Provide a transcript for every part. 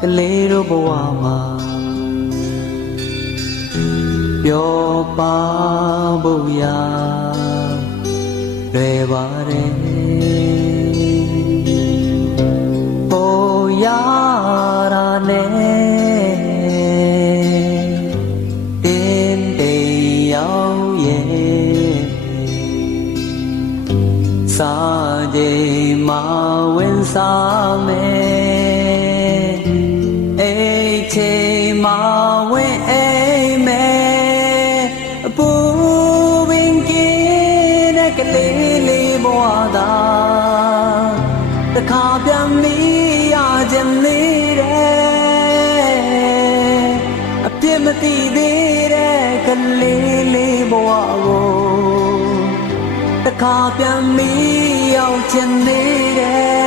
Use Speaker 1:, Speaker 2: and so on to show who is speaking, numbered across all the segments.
Speaker 1: ကလေးတို့ဘဝမှာပျော်ပါဖို့ရာလွယ်ပါတယ် စားကြိမ်မှာဝင်စားမယ်အိတ်ချိန်မှာဝင်အိမ်မယ်အပူပင်ကင်းတဲ့ကလေးလေးဘဝသာတခါပြန်မီရခြင်းလေးတဲ့အပြစ်မသိသေးတဲ့ကလေးလေးဘဝကို တခါပြန်မီရောက်ချင်နေတယ်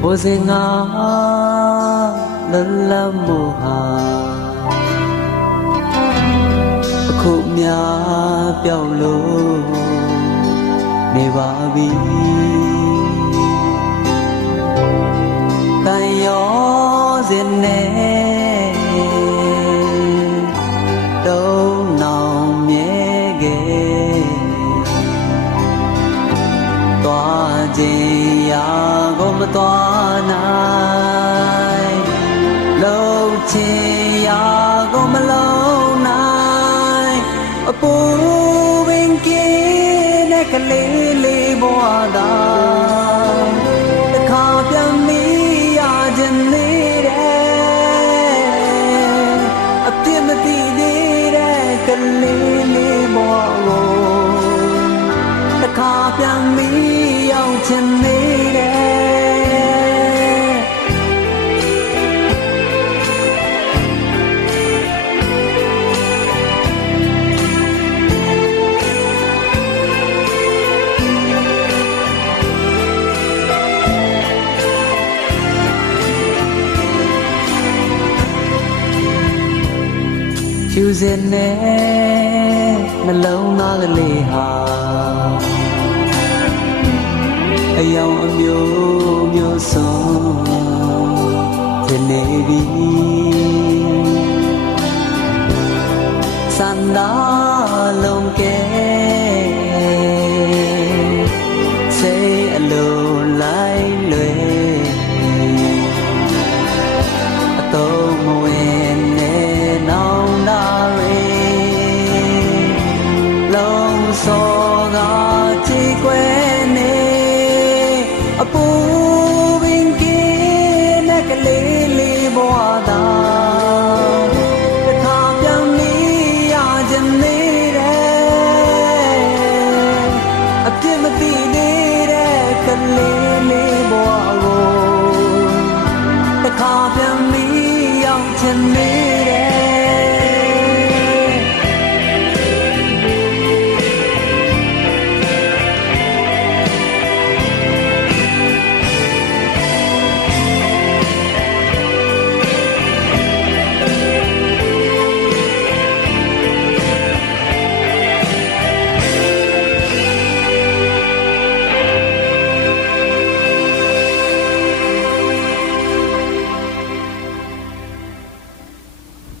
Speaker 1: ဘိုးစင်ငါလလမှုဟာအ ခုများပြောက်လို့နေပါပြီတန်ရောစင်နေတုံးနောင်မြဲခဲ့သွားခြင်းရာကိုမသွားနိုင်လုံးခြင်းရာကိုမလုံးနိုင်အ ပူပင်ကင်းတဲ့ကလေးလေးဘဝသာတခါပြန်မီရခြင်းလေးတဲ့အပြစ်မသိသေးတဲ့ကလေးလေးဘဝကိုတခါပြန်မီရောက်ချင်နေ စင်နဲ့နှလုံးသားကလေးဟာအယောင်အမျိုးမျိုးစုံဖြစ်နေပြီစန္ဒာလုံးကဲ အ